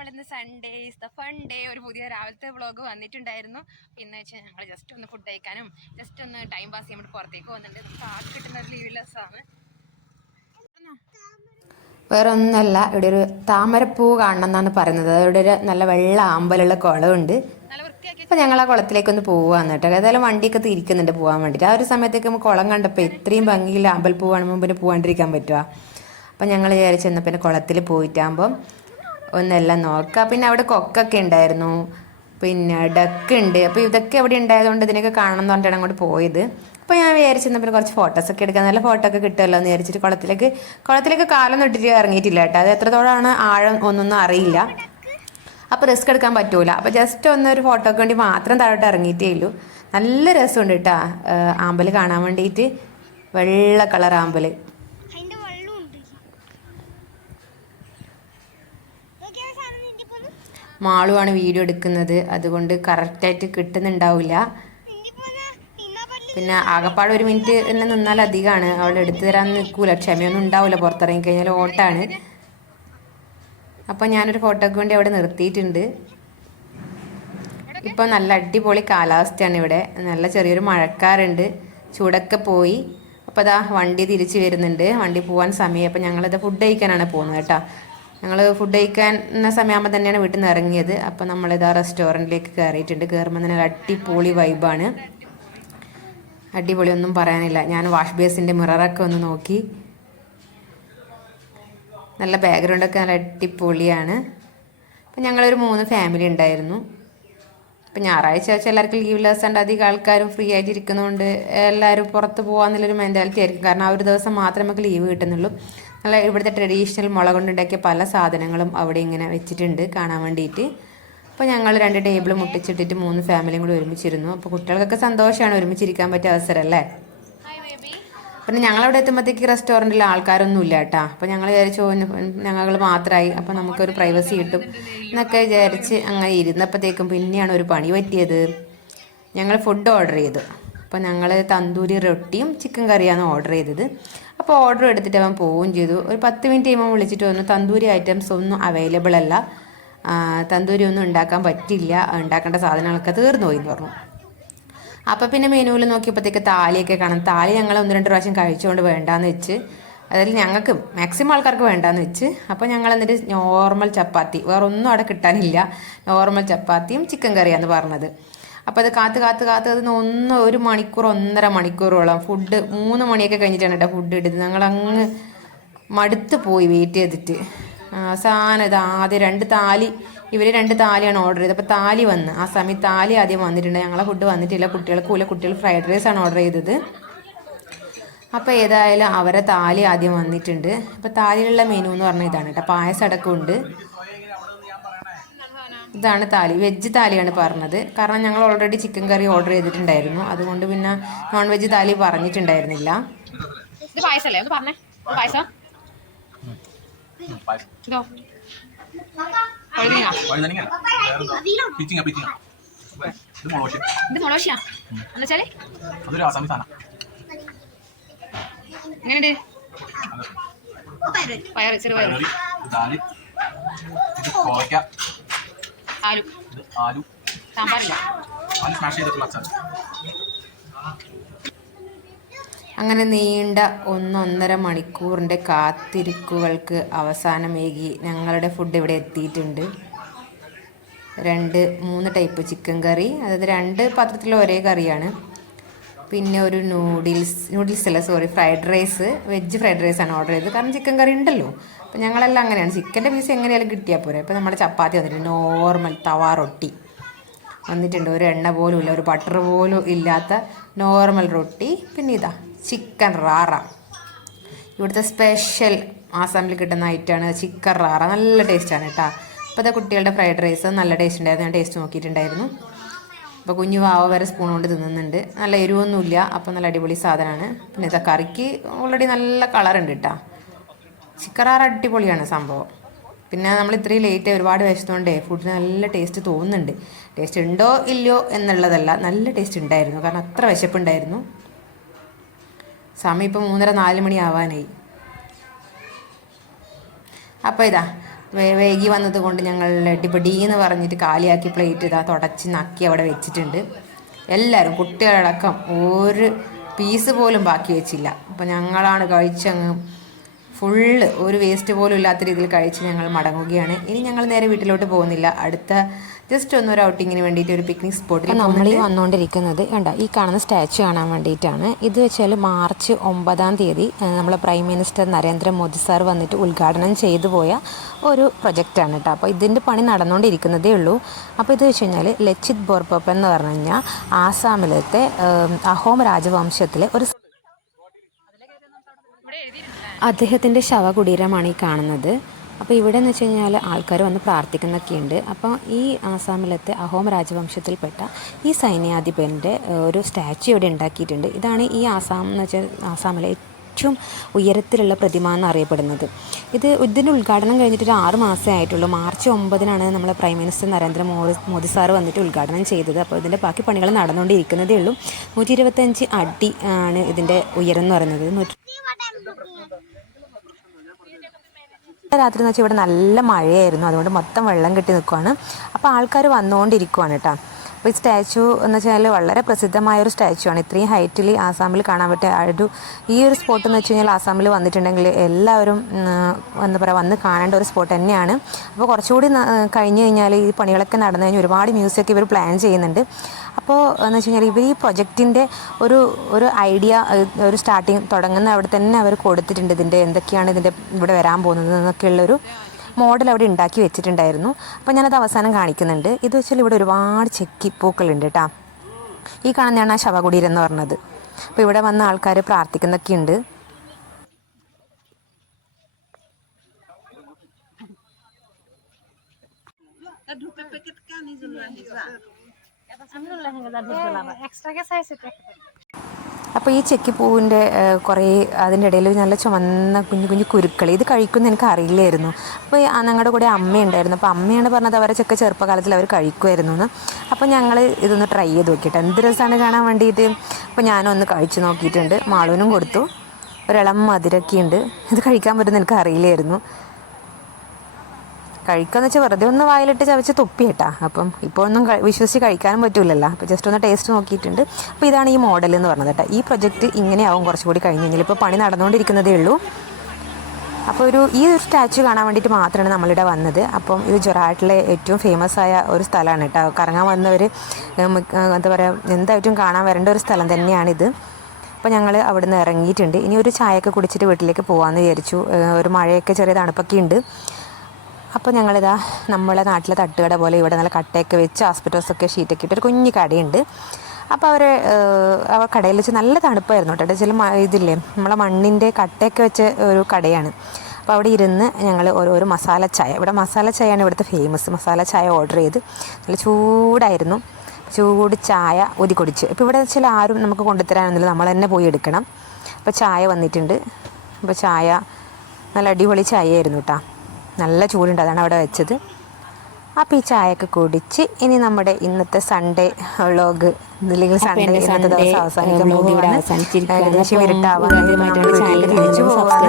നമ്മളിന്ന് Sunday is the fun day ഒരു പുതിയ രാവിലത്തെ വ്ളോഗ് വന്നിട്ടുണ്ടായിരുന്നു. ഇന്ന് വെച്ചാൽ ഞങ്ങൾ ജസ്റ്റ് ഒന്ന് ഫുഡ് കഴിക്കാനും ജസ്റ്റ് ഒന്ന് ടൈം പാസ് ചെയ്യാൻ വേണ്ടി പുറത്തേക്ക് വന്നിട്ടുണ്ട്. നമുക്ക് ആകെ കിട്ടുന്ന ഒരു ലീവ്ലെസ്സാണ്. വേറെ ഒന്നല്ല, ഇവിടെ ഒരു താമരപ്പൂ കാണണം എന്നാണ് പറയുന്നത്. ഇവിടെ ഒരു നല്ല വെള്ള ആമ്പലുള്ള കുളമുണ്ട്. അപ്പോൾ ഞങ്ങൾ ആ കുളത്തിലേക്കൊന്ന് പോവാന്ന് കേട്ടോ. ഏതായാലും വണ്ടിയൊക്കെ തിരിക്കുന്നുണ്ട് പോകാൻ വേണ്ടിയിട്ട്. ആ ഒരു സമയത്തേക്ക് നമുക്ക് കുളം കണ്ടപ്പോൾ ഇത്രയും ഭംഗിയിൽ അമ്പലപ്പൂ കാണുമ്പോൾ പിന്നെ പോകാണ്ടിരിക്കാൻ പറ്റുക. അപ്പം ഞങ്ങൾ വിചാരിച്ചു എന്നാൽ പിന്നെ കുളത്തിൽ പോയിട്ടാകുമ്പം ഒന്നെല്ലാം നോക്കുക. പിന്നെ അവിടെ കൊക്കൊക്കെ ഉണ്ടായിരുന്നു, പിന്നെ ഡക്ക് ഉണ്ട്. അപ്പോൾ ഇതൊക്കെ ഇവിടെ ഉണ്ടായതുകൊണ്ട് ഇതിനൊക്കെ കാണണം എന്ന് പറഞ്ഞിട്ടാണ് അങ്ങോട്ട് പോയത്. അപ്പോൾ ഞാൻ വിചാരിച്ചെന്നാൽ പിന്നെ കുറച്ച് ഫോട്ടോസൊക്കെ എടുക്കാൻ, നല്ല ഫോട്ടോ ഒക്കെ കിട്ടുമല്ലോ എന്ന് വിചാരിച്ചിട്ട് കുളത്തിലേക്ക് കാലൊന്നും ഇട്ടിട്ട് ഇറങ്ങിയിട്ടില്ല കേട്ടോ. അത് എത്രത്തോളമാണ് ആഴം ഒന്നൊന്നും അറിയില്ല, അപ്പോൾ റിസ്ക് എടുക്കാൻ പറ്റൂല. അപ്പോൾ ജസ്റ്റ് ഒന്നൊരു ഫോട്ടോക്ക് വേണ്ടി മാത്രം താഴോട്ട് ഇറങ്ങിയിട്ടേ ഉള്ളൂ. നല്ല രസമുണ്ട് കേട്ടോ ആമ്പൽ കാണാൻ വേണ്ടിയിട്ട്. വെള്ള കളർ ആമ്പൽ. മാളുവാണ് വീഡിയോ എടുക്കുന്നത്, അതുകൊണ്ട് കറക്റ്റായിട്ട് കിട്ടുന്നുണ്ടാവില്ല. പിന്നെ ആകപ്പാട് ഒരു മിനിറ്റ് തന്നെ നിന്നാൽ അധികമാണ്. അവൾ എടുത്തു തരാൻ നിൽക്കൂല, ക്ഷമയൊന്നും ഉണ്ടാവില്ല. പുറത്തിറങ്ങി കഴിഞ്ഞാൽ ഓട്ടാണ്. അപ്പം ഞാനൊരു ഫോട്ടോക്ക് വേണ്ടി അവിടെ നിർത്തിയിട്ടുണ്ട്. ഇപ്പം നല്ല അടിപൊളി കാലാവസ്ഥയാണ് ഇവിടെ. നല്ല ചെറിയൊരു മഴക്കാറുണ്ട്, ചൂടൊക്കെ പോയി. അപ്പോൾ അതാ വണ്ടി തിരിച്ച് വരുന്നുണ്ട്. വണ്ടി പോകാൻ സമയം. അപ്പം ഞങ്ങളിത് ഫുഡ് കഴിക്കാനാണ് പോകുന്നത് കേട്ടോ. ഞങ്ങൾ ഫുഡ് കഴിക്കാൻ സമയമാകുമ്പോൾ തന്നെയാണ് വീട്ടിൽ നിന്ന് ഇറങ്ങിയത്. അപ്പോൾ നമ്മളിതാ റെസ്റ്റോറൻറ്റിലേക്ക് കയറിയിട്ടുണ്ട്. കയറുമ്പോൾ തന്നെ അടിപൊളി വൈബാണ്. അടിപൊളി ഒന്നും പറയാനില്ല. ഞാൻ വാഷ് ബേസിൻ്റെ മിററൊക്കെ ഒന്ന് നോക്കി. നല്ല ബാക്ക്ഗ്രൗണ്ടൊക്കെ നല്ല അടിപൊളിയാണ്. അപ്പം ഞങ്ങളൊരു 3 ഫാമിലി ഉണ്ടായിരുന്നു. അപ്പം ഞായറാഴ്ച വെച്ചാൽ എല്ലാവർക്കും ലീവ് ലെസ്സുണ്ട്. അധികം ആൾക്കാരും ഫ്രീ ആയിട്ട് ഇരിക്കുന്നതുകൊണ്ട് എല്ലാവരും പുറത്ത് പോകാമെന്നുള്ളൊരു മെൻറ്റാലിറ്റി ആയിരിക്കും. കാരണം ആ ഒരു ദിവസം മാത്രമേ നമുക്ക് ലീവ് കിട്ടുന്നുള്ളൂ. നല്ല ഇവിടുത്തെ ട്രഡീഷണൽ മുള കൊണ്ടുണ്ടാക്കിയ പല സാധനങ്ങളും അവിടെ ഇങ്ങനെ വെച്ചിട്ടുണ്ട് കാണാൻ വേണ്ടിയിട്ട്. അപ്പോൾ ഞങ്ങൾ 2 ടേബിൾ മുട്ടിച്ചിട്ടിട്ട് 3 ഫാമിലിയും കൂടി ഒരുമിച്ചിരുന്നു. അപ്പോൾ കുട്ടികൾക്കൊക്കെ സന്തോഷമാണ്, ഒരുമിച്ചിരിക്കാൻ പറ്റിയ അവസരം അല്ലേ. പിന്നെ ഞങ്ങളവിടെ എത്തുമ്പോഴത്തേക്ക് റെസ്റ്റോറൻറ്റിൽ ആൾക്കാരൊന്നും ഇല്ല കേട്ടോ. അപ്പോൾ ഞങ്ങൾ വിചാരിച്ചു ഞങ്ങൾ മാത്രമായി, അപ്പോൾ നമുക്കൊരു പ്രൈവസി കിട്ടും എന്നൊക്കെ വിചാരിച്ച് അങ്ങനെ ഇരുന്നപ്പോഴത്തേക്കും പിന്നെയാണ് ഒരു പണി പറ്റിയത്. ഞങ്ങൾ ഫുഡ് ഓർഡർ ചെയ്തു. അപ്പോൾ ഞങ്ങൾ തന്തൂരി റൊട്ടിയും ചിക്കൻ കറിയാണ് ഓർഡർ ചെയ്തത്. അപ്പോൾ ഓർഡർ എടുത്തിട്ട് അവൻ പോവുകയും ചെയ്തു. ഒരു 10 മിനിറ്റ് കഴിയുമ്പോൾ വിളിച്ചിട്ട് വന്നു, തന്തൂരി ഐറ്റംസ് ഒന്നും അവൈലബിൾ അല്ല, തന്തൂരി ഒന്നും ഉണ്ടാക്കാൻ പറ്റില്ല, ഉണ്ടാക്കേണ്ട സാധനങ്ങളൊക്കെ തീർന്നു പോയി എന്ന് പറഞ്ഞു. അപ്പോൾ പിന്നെ മെനുവിൽ നോക്കിയപ്പോഴത്തേക്ക് താലിയൊക്കെ കാണാം. താലി ഞങ്ങൾ 1-2 പ്രാവശ്യം കഴിച്ചുകൊണ്ട് വേണ്ടാന്ന് വെച്ച്, അതിൽ ഞങ്ങൾക്ക് മാക്സിമം ആൾക്കാർക്ക് വേണ്ടാന്ന് വെച്ച്. അപ്പോൾ ഞങ്ങൾ എന്നിട്ട് നോർമൽ ചപ്പാത്തി, വേറെ ഒന്നും അവിടെ കിട്ടാനില്ല, നോർമൽ ചപ്പാത്തിയും ചിക്കൻ കറിയാന്ന് പറഞ്ഞത്. അപ്പോൾ അത് കാത്ത് അതിന് 1 മണിക്കൂർ 1.5 മണിക്കൂറോളം ഫുഡ് 3 മണിയൊക്കെ കഴിഞ്ഞിട്ടാണ് കേട്ടോ ഫുഡ് ഇടുന്നത്. ഞങ്ങളങ്ങ് മടുത്ത് പോയി വെയിറ്റ് ചെയ്തിട്ട്. അവസാനം ഇത് ആദ്യം 2 താലി, ഇവർ 2 താലിയാണ് ഓർഡർ ചെയ്തത്. അപ്പോൾ താലി വന്ന് ആ സമയത്ത് താലി ആദ്യം വന്നിട്ടുണ്ട്. ഞങ്ങളെ ഫുഡ് വന്നിട്ടില്ല. കുട്ടികൾ ഫ്രൈഡ് റൈസാണ് ഓർഡർ ചെയ്തത്. അപ്പോൾ ഏതായാലും അവരെ താലി ആദ്യം വന്നിട്ടുണ്ട്. അപ്പോൾ താലിയിലുള്ള മെനു എന്ന് പറഞ്ഞാൽ ഇതാണ് കേട്ടോ. പായസം അടക്കമുണ്ട്. ഇതാണ് താലി, വെജ് താലിയാണ് പറഞ്ഞത്. കാരണം ഞങ്ങൾ ഓൾറെഡി ചിക്കൻ കറി ഓർഡർ ചെയ്തിട്ടുണ്ടായിരുന്നു, അതുകൊണ്ട് പിന്നെ നോൺ വെജ് താലി പറഞ്ഞിട്ടുണ്ടായിരുന്നില്ല. ഇത് പായസല്ലേ, ഒന്ന് പറഞ്ഞേ. പായസം എങ്ങനെയുണ്ട്? പയറ്, ചെറുപയർ, ആലു, സാമ്പാറില്ല. അങ്ങനെ നീണ്ട 1-1.5 മണിക്കൂറിൻ്റെ കാത്തിരിക്കുകൾക്ക് അവസാനമേകി ഞങ്ങളുടെ ഫുഡ് ഇവിടെ എത്തിയിട്ടുണ്ട്. 2-3 ടൈപ്പ് ചിക്കൻ കറി, അതായത് 2 പാത്രത്തിൽ ഒരേ കറിയാണ്. പിന്നെ ഒരു ഫ്രൈഡ് റൈസ്, വെജ് ഫ്രൈഡ് റൈസാണ് ഓർഡർ ചെയ്തത്. കാരണം ചിക്കൻ കറി ഉണ്ടല്ലോ. അപ്പോൾ ഞങ്ങളെല്ലാം അങ്ങനെയാണ്, ചിക്കൻ്റെ പീസ് എങ്ങനെയാലും കിട്ടിയാൽ പോരെ. അപ്പോൾ നമ്മുടെ ചപ്പാത്തി വന്നിട്ടുണ്ട്, നോർമൽ തവ റൊട്ടി വന്നിട്ടുണ്ട്. ഒരു എണ്ണ പോലും ഇല്ല, ഒരു ബട്ടർ പോലും ഇല്ലാത്ത നോർമൽ റൊട്ടി. പിന്നെ ഇതാ ചിക്കൻ റാറ, ഇവിടുത്തെ സ്പെഷ്യൽ ആസാമിൽ കിട്ടുന്ന ഐറ്റമാണ് ചിക്കൻ റാറ. നല്ല ടേസ്റ്റാണ് കേട്ടോ. അപ്പോൾ ഇതാ കുട്ടികളുടെ ഫ്രൈഡ് റൈസ് നല്ല ടേസ്റ്റ് ഉണ്ടായിരുന്നു, ഞാൻ ടേസ്റ്റ് നോക്കിയിട്ടുണ്ടായിരുന്നു. അപ്പോൾ കുഞ്ഞു വാവ വരെ സ്പൂൺ കൊണ്ട് തിന്നുന്നുണ്ട്. നല്ല എരിവൊന്നുമില്ല, അപ്പോൾ നല്ല അടിപൊളി സാധനമാണ്. പിന്നെ ഇതാ കറിക്ക് ഓൾറെഡി നല്ല കളറുണ്ട് കേട്ടോ. ചിക്കൻ റാറ അടിപൊളിയാണ് സംഭവം. പിന്നെ നമ്മൾ ഇത്രയും ലേറ്റ് ഒരുപാട് വിശന്നുകൊണ്ടേ ഫുഡിന് നല്ല ടേസ്റ്റ് തോന്നുന്നുണ്ട്. ടേസ്റ്റ് ഉണ്ടോ ഇല്ലയോ എന്നുള്ളതല്ല, നല്ല ടേസ്റ്റ് ഉണ്ടായിരുന്നു. കാരണം അത്ര വിശപ്പുണ്ടായിരുന്നു. സമയം ഇപ്പോൾ 3:30-4 മണി ആവാനായി. അപ്പോൾ ഇതാ വൈകി വന്നത് കൊണ്ട് ഞങ്ങൾ ഡിബഡീന്ന് പറഞ്ഞിട്ട് കാലിയാക്കി പ്ലേറ്റ് ഇതാ തുടച്ച് നക്കി അവിടെ വെച്ചിട്ടുണ്ട്. എല്ലാവരും കുട്ടികളടക്കം ഒരു പീസ് പോലും ബാക്കി വെച്ചില്ല. അപ്പോൾ ഞങ്ങളാണ് കഴിച്ചങ്ങ് ഫുള്ള് ഒരു വേസ്റ്റ് പോലും ഇല്ലാത്ത രീതിയിൽ കഴിച്ച് ഞങ്ങൾ മടങ്ങുകയാണ്. ഇനി ഞങ്ങൾ നേരെ വീട്ടിലോട്ട് പോകുന്നില്ല. അടുത്ത ജസ്റ്റ് ഒന്നൊരു ഔട്ടിങ്ങിന് വേണ്ടിയിട്ട് ഒരു പിക്നിക് സ്പോട്ടിൽ നമ്മൾ ഈ വന്നുകൊണ്ടിരിക്കുന്നത് കണ്ട ഈ കാണുന്ന സ്റ്റാച്ചു കാണാൻ വേണ്ടിയിട്ടാണ്. ഇത് വെച്ചാൽ മാർച്ച് 9-ാം തീയതി നമ്മളെ പ്രൈം മിനിസ്റ്റർ നരേന്ദ്രമോദി സാർ വന്നിട്ട് ഉദ്ഘാടനം ചെയ്തു പോയ ഒരു പ്രൊജക്റ്റാണ് കേട്ടോ. അപ്പോൾ ഇതിൻ്റെ പണി നടന്നുകൊണ്ടിരിക്കുന്നതേ ഉള്ളൂ. അപ്പോൾ ഇത് വെച്ച് കഴിഞ്ഞാൽ ലച്ചിത് ബോർപൊപ്പൻ എന്ന് പറഞ്ഞു കഴിഞ്ഞാൽ ആസാമിലത്തെ അഹോം രാജവംശത്തിലെ ഒരു അദ്ദേഹത്തിൻ്റെ ശവകുടീരമാണ് ഈ കാണുന്നത്. അപ്പോൾ ഇവിടെ എന്ന് വെച്ച് കഴിഞ്ഞാൽ ആൾക്കാർ വന്ന് പ്രാർത്ഥിക്കുന്നൊക്കെ ഉണ്ട്. അപ്പോൾ ഈ ആസാമിലത്തെ അഹോം രാജവംശത്തിൽപ്പെട്ട ഈ സൈന്യാധിപൻ്റെ ഒരു സ്റ്റാച്ചു ഇവിടെ ഉണ്ടാക്കിയിട്ടുണ്ട്. ഇതാണ് ഈ ആസാം എന്ന് വെച്ചാൽ ആസാമിലെ ഏറ്റവും ഉയരത്തിലുള്ള പ്രതിമ എന്നറിയപ്പെടുന്നത്. ഇതിൻ്റെ ഉദ്ഘാടനം കഴിഞ്ഞിട്ട് ഒരു 6 മാസമേ ആയിട്ടുള്ളൂ. മാർച്ച് 9-നാണ് നമ്മളെ പ്രൈം മിനിസ്റ്റർ നരേന്ദ്രമോദി സാർ വന്നിട്ട് ഉദ്ഘാടനം ചെയ്തത്. അപ്പോൾ ഇതിൻ്റെ ബാക്കി പണികൾ നടന്നുകൊണ്ടിരിക്കുന്നതേ ഉള്ളൂ. 125 അടി ആണ് ഇതിൻ്റെ ഉയരം എന്ന് പറയുന്നത്. രാത്രി എന്ന് വെച്ചാൽ ഇവിടെ നല്ല മഴയായിരുന്നു, അതുകൊണ്ട് മൊത്തം വെള്ളം കെട്ടി നിൽക്കുവാണ്. അപ്പോൾ ആൾക്കാർ വന്നുകൊണ്ടിരിക്കുവാണ് കേട്ടോ. അപ്പോൾ ഈ സ്റ്റാച്ചു എന്ന് വെച്ചാൽ വളരെ പ്രസിദ്ധമായൊരു സ്റ്റാച്ചു ആണ്. ഇത്രയും ഹൈറ്റിൽ ആസാമിൽ കാണാൻ പറ്റിയ ഈ ഒരു സ്പോട്ട് എന്ന് വെച്ച് കഴിഞ്ഞാൽ ആസാമിൽ വന്നിട്ടുണ്ടെങ്കിൽ എല്ലാവരും എന്താ പറയുക വന്ന് കാണേണ്ട ഒരു സ്പോട്ട് തന്നെയാണ്. അപ്പോൾ കുറച്ചുകൂടി കഴിഞ്ഞ് കഴിഞ്ഞാൽ ഈ പണികളൊക്കെ നടന്നു കഴിഞ്ഞാൽ ഒരുപാട് മ്യൂസിയൊക്കെ ഇവർ പ്ലാൻ ചെയ്യുന്നുണ്ട്. അപ്പോൾ എന്ന് വെച്ച് കഴിഞ്ഞാൽ ഇവർ ഈ പ്രൊജക്റ്റിൻ്റെ ഒരു ഐഡിയ ഒരു സ്റ്റാർട്ടിങ് തുടങ്ങുന്ന അവിടെ തന്നെ അവർ കൊടുത്തിട്ടുണ്ട്. ഇതിൻ്റെ എന്തൊക്കെയാണ് ഇതിൻ്റെ ഇവിടെ വരാൻ പോകുന്നത് എന്നൊക്കെയുള്ളൊരു മോഡൽ അവിടെ ഉണ്ടാക്കി വെച്ചിട്ടുണ്ടായിരുന്നു. അപ്പോൾ ഞാനത് അവസാനം കാണിക്കുന്നുണ്ട്. ഇത് വെച്ചാൽ ഇവിടെ ഒരുപാട് ചെക്കിപ്പൂക്കളുണ്ട് കേട്ടോ. ഈ കാണുന്നതാണ് ആ ശവകുടീരം എന്ന് പറഞ്ഞത്. അപ്പോൾ ഇവിടെ വന്ന ആൾക്കാർ പ്രാർത്ഥിക്കുന്നൊക്കെ ഉണ്ട്. അപ്പോൾ ഈ ചെക്കിപ്പൂവിൻ്റെ കുറേ അതിൻ്റെ ഇടയിൽ നല്ല ചുമന്ന കുഞ്ഞു കുഞ്ഞു കുരുക്കൾ ഇത് കഴിക്കുമെന്ന് എനിക്ക് അറിയില്ലായിരുന്നു. അപ്പോൾ ഞങ്ങളുടെ കൂടെ അമ്മയുണ്ടായിരുന്നു. അപ്പോൾ അമ്മയാണ് പറഞ്ഞത് അവരെ ചെറുപ്പകാലത്തിൽ അവർ കഴിക്കുമായിരുന്നു എന്ന്. അപ്പോൾ ഞങ്ങൾ ഇതൊന്ന് ട്രൈ ചെയ്ത് നോക്കിയിട്ട് എന്ത് രസമാണ് കാണാൻ വേണ്ടിയിട്ട്. അപ്പോൾ ഞാനൊന്ന് കഴിച്ച് നോക്കിയിട്ടുണ്ട്, മാളുവിനും കൊടുത്തു. ഒരിളം മധുരമൊക്കെ ഉണ്ട്. ഇത് കഴിക്കാൻ പറ്റുമെന്ന് എനിക്ക് അറിയില്ലായിരുന്നു. കഴിക്കാന്ന് വെച്ചാൽ വെറുതെ ഒന്ന് വായിലിട്ട് ചവച്ച് തുപ്പി കേട്ടാ. അപ്പം ഇപ്പോൾ ഒന്നും വിശ്വസിച്ച് കഴിക്കാനും പറ്റില്ലല്ലോ. അപ്പോൾ ജസ്റ്റ് ഒന്ന് ടേസ്റ്റ് നോക്കിയിട്ടുണ്ട്. അപ്പോൾ ഇതാണ് ഈ മോഡൽ എന്ന് പറഞ്ഞത് കേട്ടോ. ഈ പ്രൊജക്റ്റ് ഇങ്ങനെയാവും കുറച്ചുകൂടി കഴിഞ്ഞ് കഴിഞ്ഞാൽ. ഇപ്പോൾ പണി നടന്നുകൊണ്ടിരിക്കുന്നതേ ഉള്ളൂ. അപ്പോൾ ഈ ഒരു സ്റ്റാച്ചു കാണാൻ വേണ്ടിയിട്ട് മാത്രമാണ് നമ്മളിവിടെ വന്നത്. അപ്പം ഇത് ജൊറാട്ടിലെ ഏറ്റവും ഫേമസ് ആയ ഒരു സ്ഥലമാണ് കേട്ടോ. കറങ്ങാൻ വന്നവർ എന്താ പറയുക എന്തായിട്ടും കാണാൻ വരേണ്ട ഒരു സ്ഥലം തന്നെയാണിത്. അപ്പോൾ ഞങ്ങൾ അവിടെ നിന്ന് ഇറങ്ങിയിട്ടുണ്ട്. ഇനി ഒരു ചായയൊക്കെ കുടിച്ചിട്ട് വീട്ടിലേക്ക് പോകാമെന്ന് വിചാരിച്ചു. ഒരു മഴയൊക്കെ ചെറിയ തണുപ്പൊക്കെ ഉണ്ട്. അപ്പോൾ ഞങ്ങളിതാ നമ്മളെ നാട്ടിലെ തട്ടുകട പോലെ ഇവിടെ നല്ല കട്ടയൊക്കെ വെച്ച് ആസ്പെറ്റോസൊക്കെ ഷീറ്റൊക്കെ ഇട്ടൊരു കുഞ്ഞു കടയുണ്ട്. അപ്പോൾ അവർ കടയിൽ വെച്ച് നല്ല തണുപ്പായിരുന്നു കേട്ടോ. ചില ഇതില്ലേ നമ്മളെ മണ്ണിൻ്റെ കട്ടയൊക്കെ വെച്ച ഒരു കടയാണ്. അപ്പോൾ അവിടെ ഇരുന്ന് ഞങ്ങൾ ഓരോരോ മസാല ചായ, ഇവിടെ മസാല ചായയാണ് ഇവിടുത്തെ ഫേമസ്. മസാല ചായ ഓർഡർ ചെയ്ത് നല്ല ചൂടായിരുന്നു. ചൂട് ചായ കുടിച്ച്. ഇപ്പോൾ ഇവിടെ വെച്ചാൽ ആരും നമുക്ക് കൊണ്ടുതരാനൊന്നുമില്ല, നമ്മൾ തന്നെ പോയി എടുക്കണം. അപ്പോൾ ചായ വന്നിട്ടുണ്ട്. അപ്പോൾ ചായ നല്ല അടിപൊളി ചായയായിരുന്നു കേട്ടോ. നല്ല ചൂടുണ്ട്, അതാണ് അവിടെ വെച്ചത്. അപ്പോൾ ഈ ചായയൊക്കെ കുടിച്ച് ഇനി നമ്മുടെ ഇന്നത്തെ സൺഡേ വ്ളോഗ് അല്ലെങ്കിൽ സൺഡേ ഇന്നത്തെ ദിവസം അവസാനിക്കാൻ പോകുകയാണ്. ഏകദേശം ഇരുട്ടാവാൻ തിരിച്ചു പോകാൻ